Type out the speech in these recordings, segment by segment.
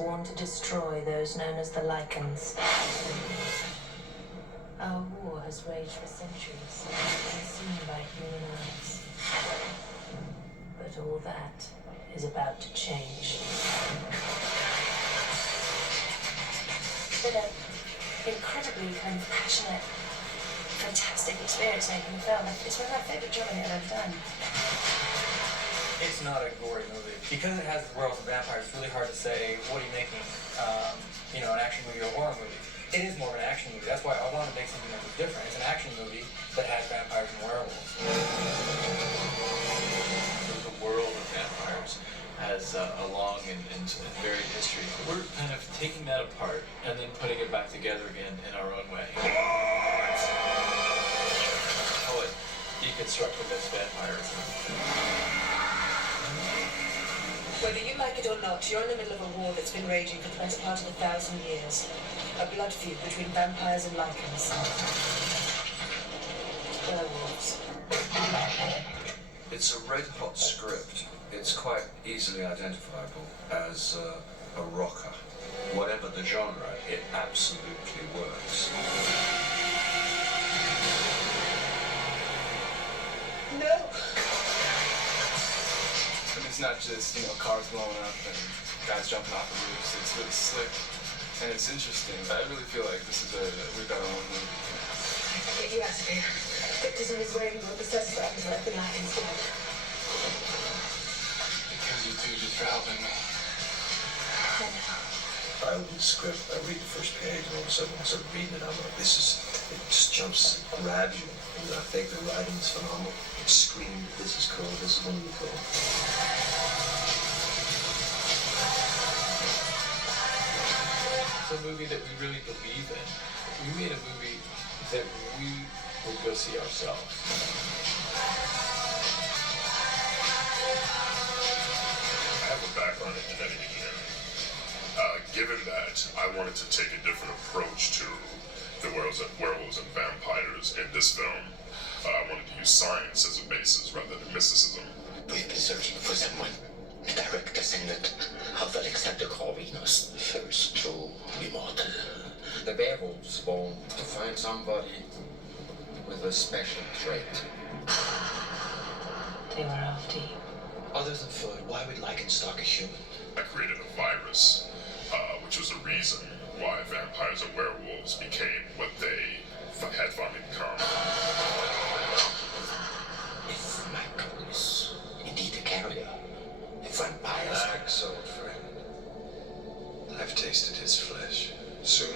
sworn to destroy those known as the Lycans. Our war has raged for centuries, unseen by human eyes. But all that is about to change. It's been an incredibly kind of passionate, fantastic experience making the film. It's one of my favourite jobs I've ever done. It's not a gory movie. Because it has the werewolves and vampires, it's really hard to say, what are you making, an action movie or a horror movie? It is more of an action movie. That's why I wanted to make something that was different. It's an action movie that has vampires and werewolves. The world of vampires has a long and varied history. We're kind of taking that apart and then putting it back together again in our own way. Call it deconstructivist vampirism. Whether you like it or not, you're in the middle of a war that's been raging for the better part of 1,000 years. A blood feud between vampires and Lycans. Werewolves. It's a red-hot script. It's quite easily identifiable as a rocker. Whatever the genre, it absolutely works. No! And it's not just, cars blowing up and guys jumping off the roofs. It's really slick and it's interesting. I really feel like we've got our own movie. Get you out of here. Victor's in his wearing will possess weapons like the Lycans do. Because you two just for helping me. I know. I open the script, I read the first page, and all of a sudden I start reading it, I'm like, it just jumps, grabs you. And I think the writing is phenomenal. It screamed, this is cool, this is going to be cool. It's a movie that we really believe in. We made a movie that we would go see ourselves. I have a background in genetic engineering. Given that, I wanted to take a different approach to the werewolves and vampires in this film. I wanted to use science as a basis rather than mysticism. We've been searching for someone, a direct descendant of the Alexander Corvinus, first true immortal. The werewolves want to find somebody with a special trait. They were after you. Other than food, why would Lycans stalk a human? I created a virus, which was the reason why vampires and werewolves became what they had finally become. If Michael is indeed a carrier, a vampire. Relax, old friend. I've tasted his flesh. Soon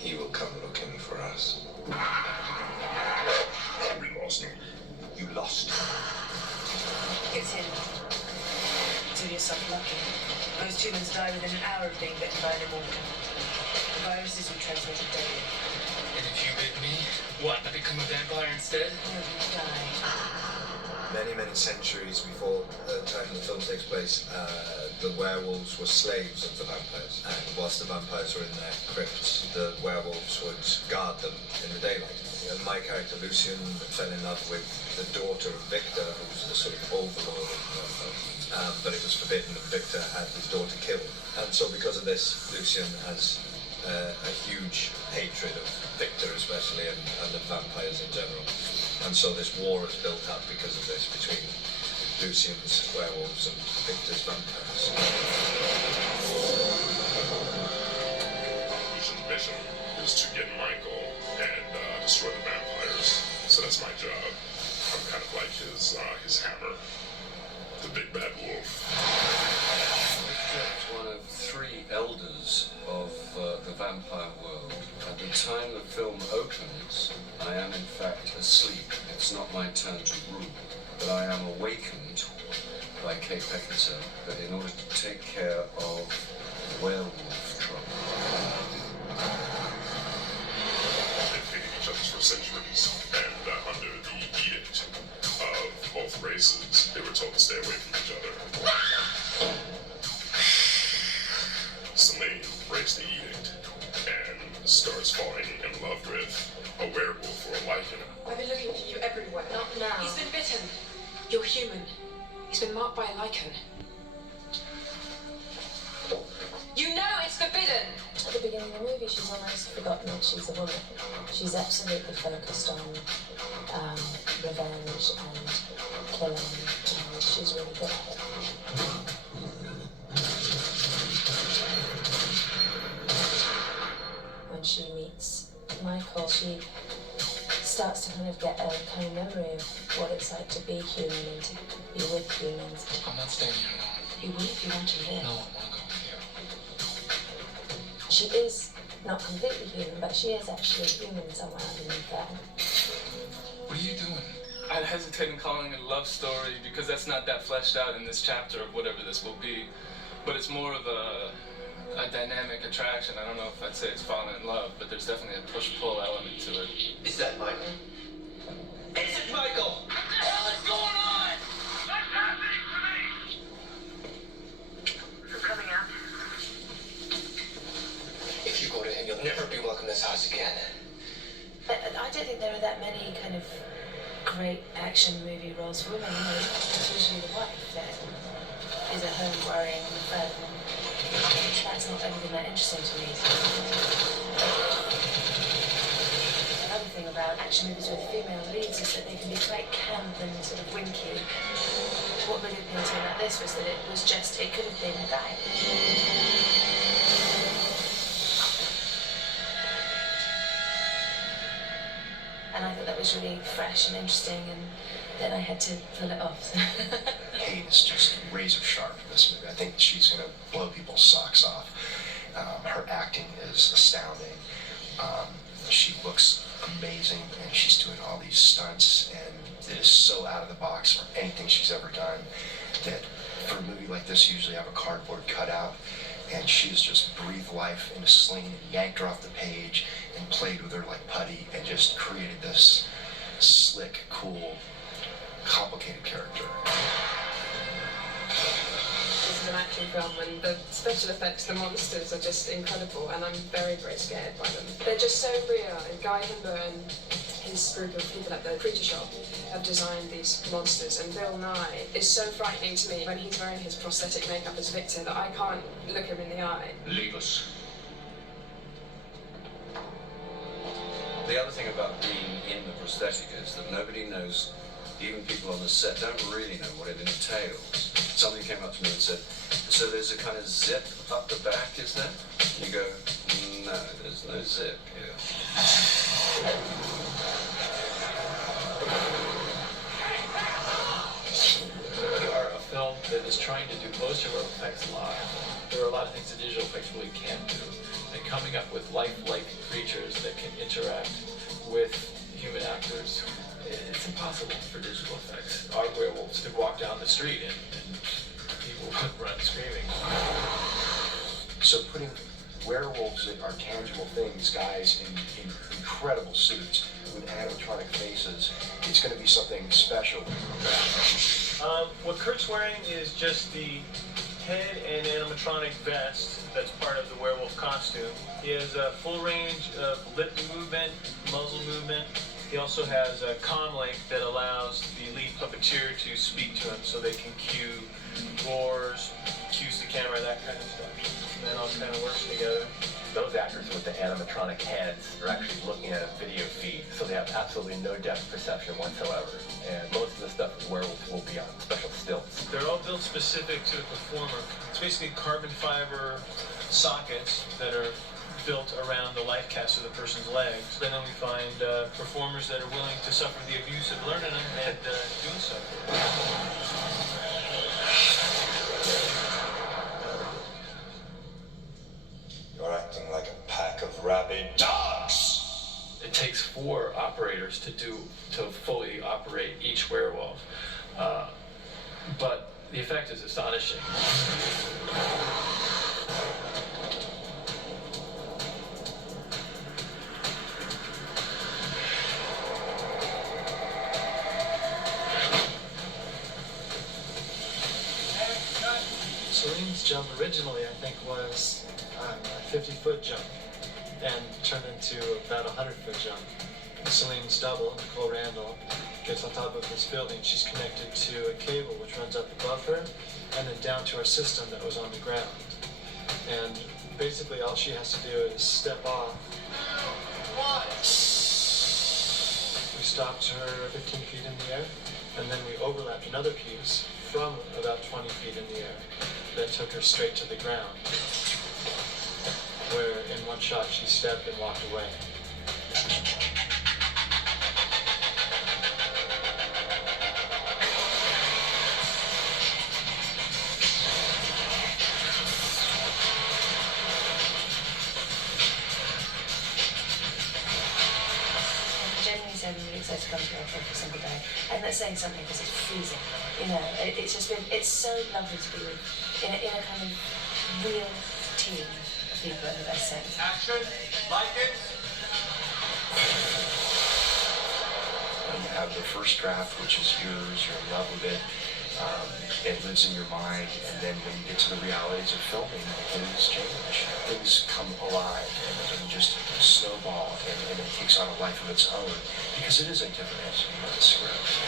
he will come looking for us. We lost him. You lost. It's him. Do yourself lucky. Most humans die within an hour of being bitten by an immortal. The viruses we transmitted daily. And if you bit me, what? I become a vampire instead? No, you die. Many, many centuries before the time the film takes place, the werewolves were slaves of the vampires. And whilst the vampires were in their crypts, the werewolves would guard them in the daylight. And my character, Lucian, fell in love with the daughter of Victor, who was the sort of overlord of the vampires. But it was forbidden, and Victor had his daughter killed. And so because of this, Lucian has a huge hatred of Victor especially, and the vampires in general. And so this war is built up because of this, between Lucian's werewolves and Victor's vampires. Lucian's mission is to get Michael and destroy the vampires. So that's my job. I'm kind of like his hammer, the big bad wolf. Victor is one of 3 elders of the vampire world. At the time the film opens, I am in fact asleep. It's not my turn to rule, but I am awakened by Kate Beckinsale, but in order to take care of werewolf trouble. They've hated each other for centuries, and under the edict of both races, they were told to stay away from each other. Celine breaks the edict and starts falling in love with a werewolf or a Lycan. I've been looking for you everywhere. Not now. He's been bitten. You're human. He's been marked by a Lycan. You know beginning of the movie, she's almost forgotten that she's a woman. She's absolutely focused on revenge and killing, and she's really good at it. When she meets Michael, she starts to kind of get a kind of memory of what it's like to be human and to be with humans. I'm not staying here alone. You would if you want to live. No, I want to go with you. She is not completely human, but she is actually human somewhere underneath there. What are you doing? I'd hesitate in calling it a love story because that's not that fleshed out in this chapter of whatever this will be. But it's more of a dynamic attraction. I don't know if I'd say it's falling in love, but there's definitely a push-pull element to it. Is that Michael? Is it Michael? What the hell is going on? What's happening to me? Who's coming out? If you go to him, you'll never be welcome in this house again. I don't think there are that many kind of great action movie roles for women. You know, it's usually the wife that is at home worrying and fed, and that's not anything that interesting to me. Another thing about action movies with female leads is that they can be quite camp and sort of winky. What really appealed to me about this was that it could have been a guy. And I thought that was really fresh and interesting, and then I had to pull it off. Kate is just razor sharp in this movie. I think she's going to blow people's socks off. Her acting is astounding. She looks amazing, and she's doing all these stunts, and it is so out of the box for anything she's ever done that for a movie like this, you usually have a cardboard cutout, and she's just breathed life into Celine and yanked her off the page and played with her like putty and just created this slick, cool, complicated character. This is an action film, and the special effects, the monsters are just incredible, and I'm very, very scared by them. They're just so real, and Guy Himber and his group of people at the Creature Shop have designed these monsters, and Bill Nye is so frightening to me when he's wearing his prosthetic makeup as Victor that I can't look him in the eye. Leave us. The other thing about being in the prosthetic is that nobody knows, even people on the set don't really know what it entails. Somebody came up to me and said, so there's a kind of zip up the back, is there? You go, no, there's no zip here. We are a film that is trying to do most of our effects live. There are a lot of things that digital effects really can't do. And coming up with lifelike creatures that can interact with human actors, it's impossible for digital effects. Our werewolves could walk down the street and people would run screaming. So putting werewolves that are tangible things, guys in incredible suits with animatronic faces, it's going to be something special. What Kurt's wearing is just the head and animatronic vest that's part of the werewolf costume. He has a full range of lip movement, muzzle movement. He also has a comm link that allows the lead puppeteer to speak to him so they can cue roars, cues the camera, that kind of stuff. And that all kind of works together. Those actors with the animatronic heads are actually looking at a video feed, so they have absolutely no depth perception whatsoever. And most of the stuff with werewolves will be on special stilts. They're all built specific to the performer. It's basically carbon fiber sockets that are built around the life cast of the person's legs. And then we find performers that are willing to suffer the abuse of learning them and doing so. You're acting like a pack of rabid dogs! It takes 4 operators to fully operate each werewolf. But the effect is astonishing. Celine's jump originally, I think, was a 50-foot jump and turned into about a 100-foot jump. Celine's double, Nicole Randall, gets on top of this building. She's connected to a cable which runs up above her and then down to our system that was on the ground. And basically all she has to do is step off. We stopped her 15 feet in the air, and then we overlapped another piece from about 20 feet in the air that took her straight to the ground, where in one shot she stepped and walked away. I'm really excited to come to work every single day, and that's saying something because it's freezing. You know, it's just been, it's so lovely to be in a kind of real team of people in the best sense. Action, like it. You have the first draft, which is yours, you're in love with it, it lives in your mind, and then when you get to the realities of filming, things change, things come alive, and just snowball, and it takes on a life of its own, because it is a different entity in the script.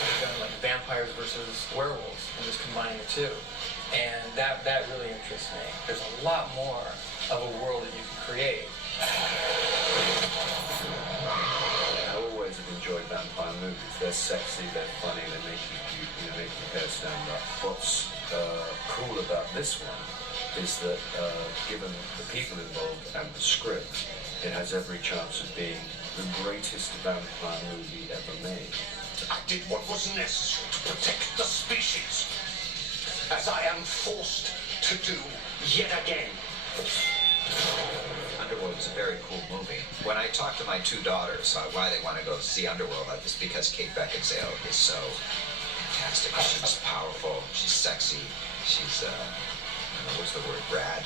We've done like vampires versus werewolves, and just combining the two, and that really interests me. There's a lot more of a world that you can create. I always have enjoyed vampire movies. They're sexy, they're funny, they make you make your hair stand up. What's cool about this one is that given the people involved and the script, it has every chance of being the greatest vampire movie ever made. I did what was necessary to protect the species, as I am forced to do yet again. Underworld is a very cool movie. When I talk to my two daughters why they want to go see Underworld, it's because Kate Beckinsale is so fantastic. She's powerful, she's sexy, she's, what's the word, rad.